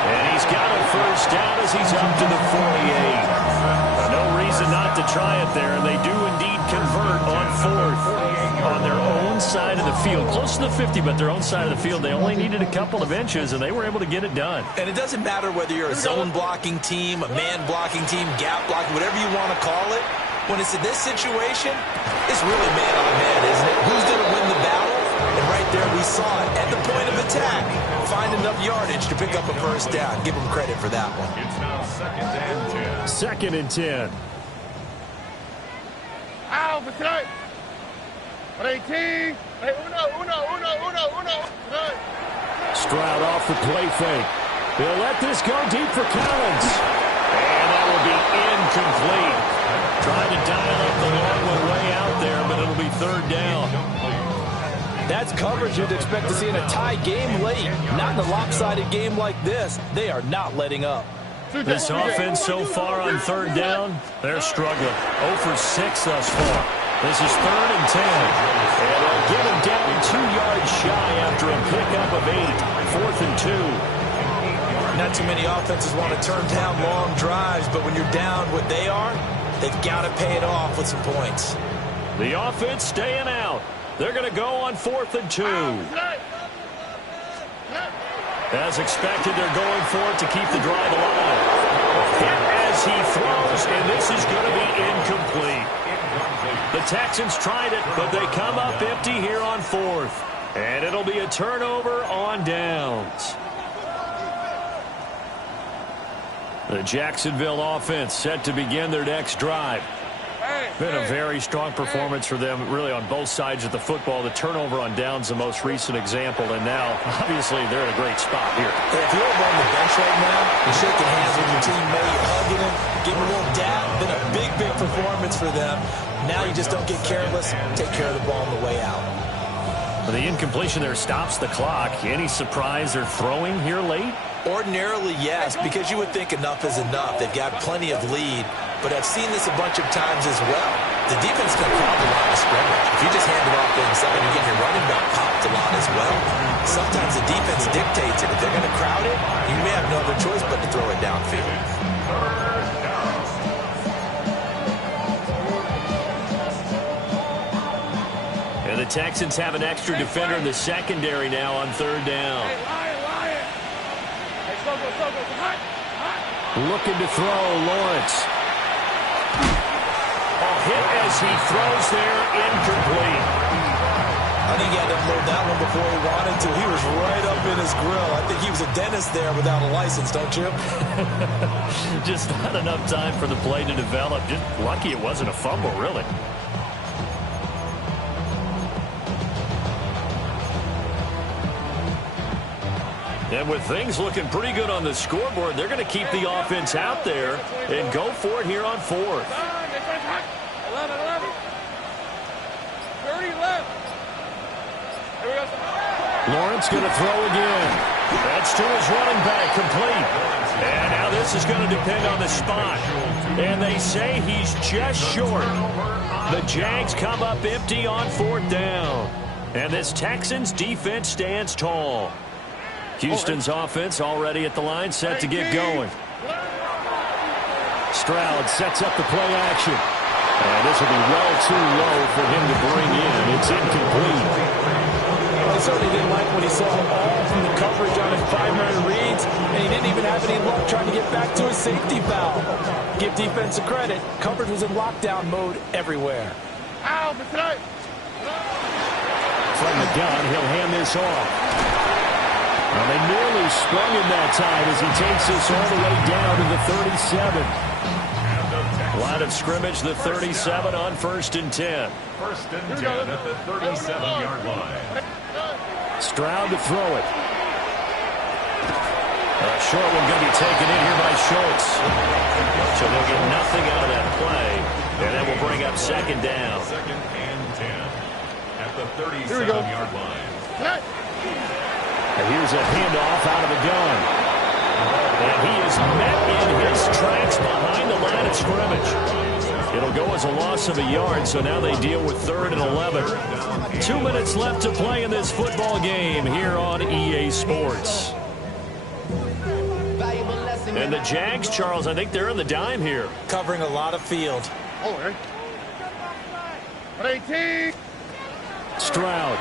And he's got a 1st down as he's up to the 48. No reason not to try it there, and they do indeed convert on 4th. On their own side of the field, close to the 50, but their own side of the field. They only needed a couple of inches, and they were able to get it done. And it doesn't matter whether you're a zone blocking team, a man blocking team, gap blocking, whatever you want to call it. When it's in this situation, it's really man on man, isn't it? Who's going to win the battle? And right there we saw it at the point of attack. Find enough yardage to pick up a 1st down. Give them credit for that one. It's now 2nd and 10. 2nd and 10. Ow, for tonight. 18. Hey, uno. Stroud off the play fake. They'll let this go deep for Collins. And that will be incomplete. Trying to dial up the long one way out there, but it'll be 3rd down. That's coverage you'd expect to see in a tie game late. Not in a lopsided game like this. They are not letting up. This offense so far on 3rd down, they're struggling. 0 for 6 thus far. This is 3rd and 10. And they'll get him down 2 yards shy after a pickup of 8. 4th and 2. Not too many offenses want to turn down long drives, but when you're down what they are, they've got to pay it off with some points. The offense staying out. They're going to go on 4th and 2. As expected, they're going for it to keep the drive alive. Hit as he throws, and this is going to be incomplete. The Texans tried it, but they come up empty here on 4th. And it'll be a turnover on downs. The Jacksonville offense set to begin their next drive. Been a very strong performance for them, really, on both sides of the football. The turnover on downs, the most recent example, and now, obviously, they're in a great spot here. Hey, if you're over on the bench right now, you're shaking hands with your teammate, you're hugging him, giving a little dab. Been a big performance for them. Now you just don't get careless. Take care of the ball on the way out. The incompletion there stops the clock. Any surprise they're throwing here late? Ordinarily, yes, because you would think enough is enough. They've got plenty of lead, but I've seen this a bunch of times as well. The defense can crowd the line of scrimmage. If you just hand it off inside, you get your running back popped a lot as well. Sometimes the defense dictates it. If they're going to crowd it, you may have no other choice but to throw it downfield. And the Texans have an extra defender in the secondary now on third down. Looking to throw, Lawrence. Hit as he throws there, incomplete. I think he had to unload that one before he wanted to. He was right up in his grill. I think he was a dentist there without a license, don't you? Just not enough time for the play to develop. Just lucky it wasn't a fumble, really. And with things looking pretty good on the scoreboard, they're going to keep the offense out there and go for it here on fourth. 11. 30 left. Here we go. Lawrence going to throw again. That's to his running back, complete. And now this is going to depend on the spot. And they say he's just short. The Jags come up empty on fourth down. And this Texans defense stands tall. Houston's offense already at the line, set to get going. Stroud sets up the play action. And this will be well too low for him to bring in. It's incomplete. Well, he certainly didn't like when he saw all from the coverage on his primary reads, and he didn't even have any luck trying to get back to his safety valve. Give defense a credit. Coverage was in lockdown mode everywhere. Ow, mistake. From the gun, he'll hand this off. Well, they nearly sprung him that time as he takes this all the way down to the 37. Line of scrimmage, the 37 on 1st and 10. 1st and 10 at the 37-yard line. Stroud to throw it. Short one going to be taken in here by Schultz. So they'll get nothing out of that play. And then we'll bring up 2nd down. 2nd and 10 at the 37-yard line. And here's a handoff out of the gun. And he is met in his tracks behind the line of scrimmage. It'll go as a loss of a yard, so now they deal with 3rd and 11. 2 minutes left to play in this football game here on EA Sports. And the Jags, Charles, I think they're in the dime here. Covering a lot of field. Oh, 18. Stroud.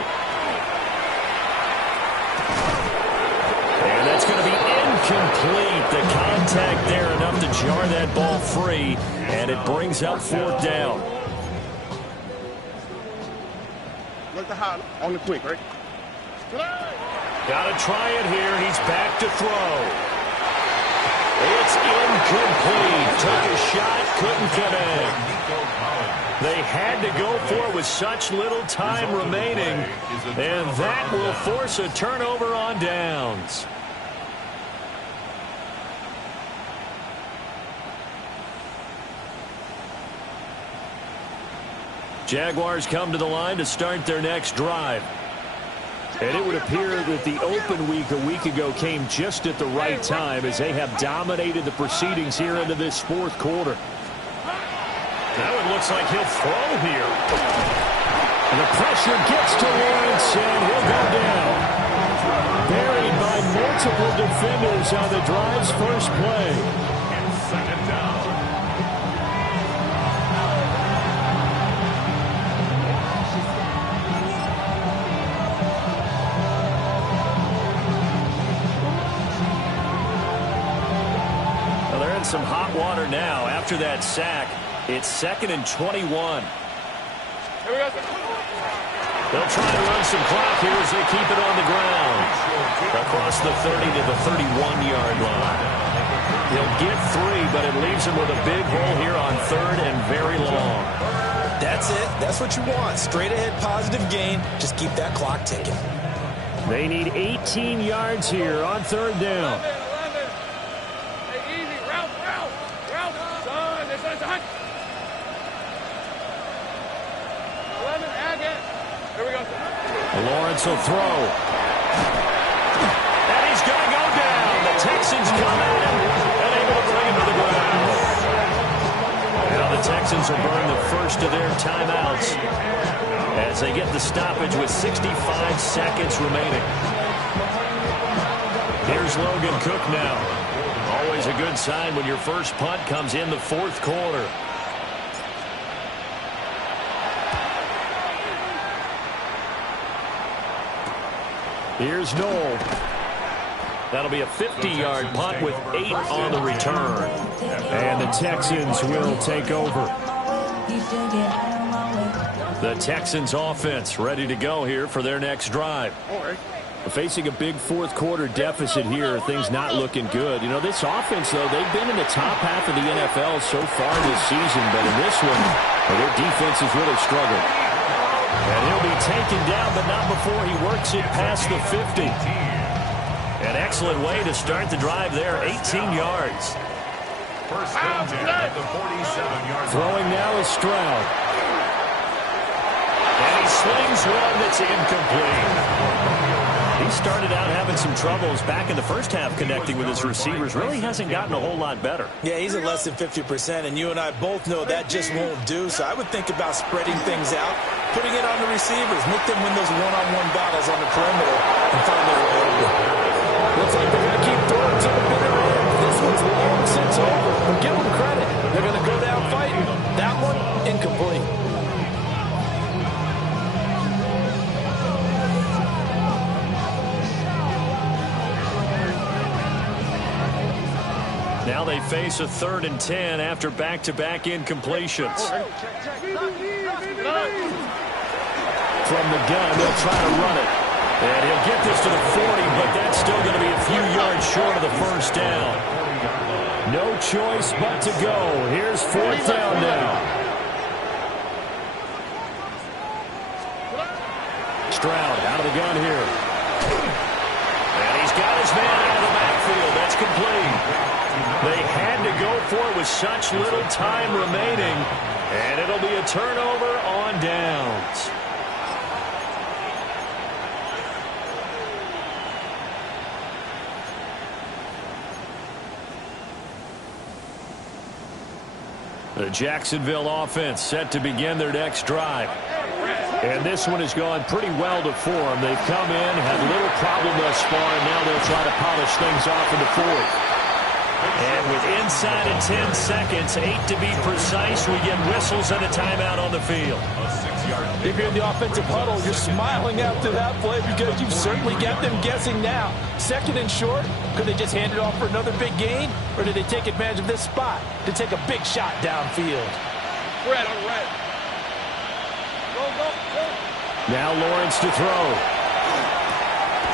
And that's going to be incomplete. The contact there enough to jar that ball free, and it brings up 4th down. Look the high on the quick, right? Got to try it here. He's back to throw. It's incomplete. Took a shot, couldn't connect. They had to go for it with such little time remaining, and that will force a turnover on downs. Jaguars come to the line to start their next drive. And it would appear that the open week a week ago came just at the right time as they have dominated the proceedings here into this 4th quarter. Now it looks like he'll throw here. And the pressure gets to Lawrence, and he'll go down. Buried by multiple defenders on the drive's first play. And 2nd down. Well, they're in some hot water now after that sack. It's 2nd and 21. Here we go. They'll try to run some clock here as they keep it on the ground. Across the 30 to the 31-yard line. He'll get 3, but it leaves him with a big hole here on 3rd and very long. That's it. That's what you want. Straight ahead positive gain. Just keep that clock ticking. They need 18 yards here on 3rd down. 11. Hey, easy. Route. Son, this is a hunt. 11, again. Here we go. Lawrence will throw. And he's going to go down. The Texans come at him and able to bring him to the ground. Now the Texans will burn the first of their timeouts as they get the stoppage with 65 seconds remaining. Here's Logan Cook now. Always a good sign when your first punt comes in the 4th quarter. Here's Noel. That'll be a 50-yard punt with 8 on the return. And the Texans will take over. The Texans offense ready to go here for their next drive. Facing a big fourth-quarter deficit here, things not looking good. You know, this offense, though, they've been in the top half of the NFL so far this season, but in this one, their defense has really struggled. And he'll be taken down, but not before he works it past the 50. An excellent way to start the drive there, 18 yards. First down at the 47-yard line. Throwing now is Stroud. And he slings one that's incomplete. He started out having some troubles back in the first half connecting with his receivers. Really hasn't gotten a whole lot better. Yeah, he's at less than 50%, and you and I both know that just won't do. So I would think about spreading things out, putting it on the receivers, make them win those one-on-one battles on the perimeter, and find their way over. Looks like they're going to keep throwing to the bitter end. This one's long since over, but give them credit. They're going to go down fighting. That one, incomplete. Now they face a 3rd and 10 after back-to-back incompletions. From the gun, they'll try to run it. And he'll get this to the 40, but that's still going to be a few yards short of the first down. No choice but to go. Here's 4th down now. Stroud out of the gun here. And he's got his man out of the backfield. That's complete. They had to go for it with such little time remaining, and it'll be a turnover on downs. The Jacksonville offense set to begin their next drive. And this one has gone pretty well to form. They've come in, had little problem thus far, and now they'll try to polish things off in the 4th. And with inside of 10 seconds, 8 to be precise, we get whistles and a timeout on the field. If you're in the offensive huddle, you're smiling after that play because you've certainly got them guessing now. 2nd and short, could they just hand it off for another big gain? Or did they take advantage of this spot to take a big shot downfield? Red on red. Go. Now Lawrence to throw.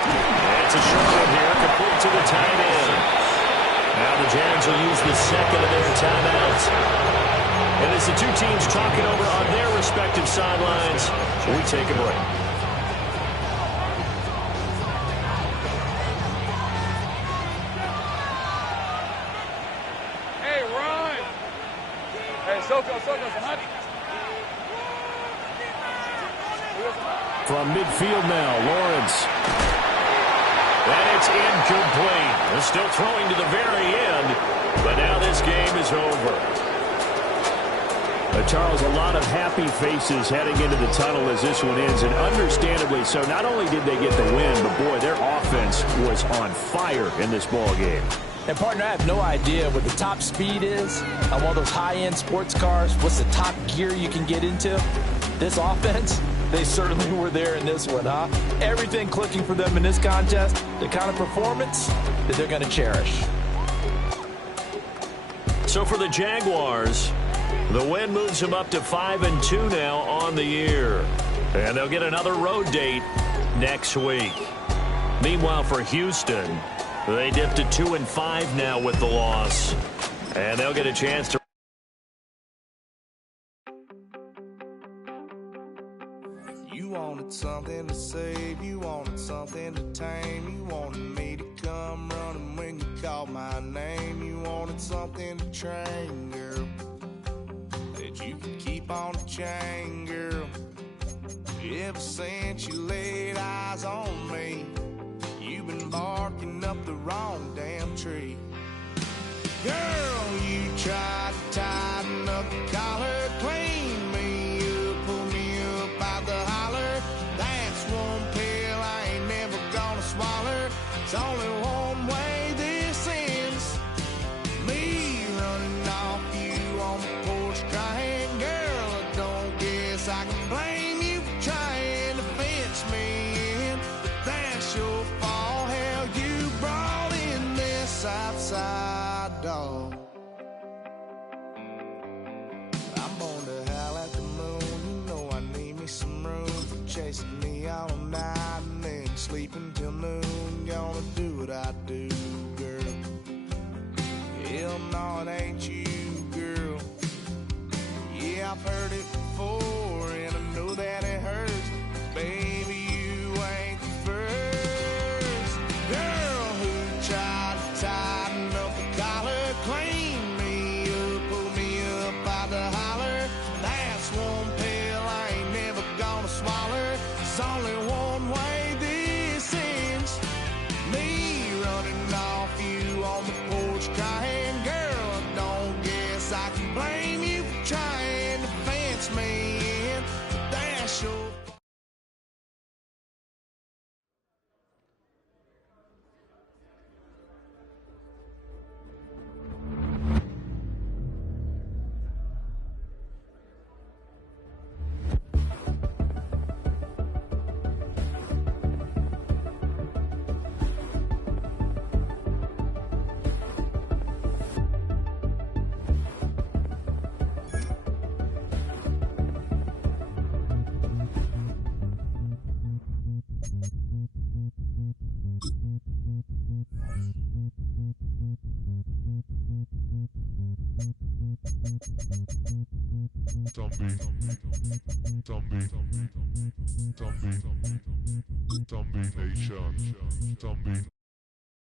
And it's a short one here, complete to the tight end. Now the Jags will use the 2nd of their timeouts. And as the two teams talking over on their respective sidelines, we take a break. Hey, Ron. Hey, Soko, honey. From midfield now, Lawrence. And it's incomplete. They're still throwing to the very end, but now this game is over. Charles, a lot of happy faces heading into the tunnel as this one ends, and understandably so. Not only did they get the win, but boy, their offense was on fire in this ball game. And, partner, I have no idea what the top speed is on one of those high-end sports cars. What's the top gear you can get into? This offense, they certainly were there in this one, huh? Everything clicking for them in this contest, the kind of performance that they're going to cherish. So for the Jaguars, the win moves them up to 5-2 now on the year. And they'll get another road date next week. Meanwhile, for Houston, they dipped to 2-5 now with the loss. And they'll get a chance to... You wanted something to save, you wanted something to tame, you wanted me to come running when you called my name, you wanted something to train, girl, that you could keep on the chain, girl. Ever since you laid eyes on me, you've been barking up the wrong damn tree. Girl, you tried to tighten up the collar, clean me up, pull me up out the holler. That's one pill I ain't never gonna swallow. It's only one way this ends. Me running off you on the porch crying. Girl, I don't guess I can blame you for trying to fence me in, but that's your I've heard it before, and I know that it hurts. Baby, you ain't the first girl who tried to tighten up the collar, clean me up, pull me up out the holler. That's one pill I ain't never gonna swallow. There's only one way this ends. Me running off you on the porch crying. Girl, I don't guess I can blame you for trying to fence me in. But that's your Zombie Nation. Zombie.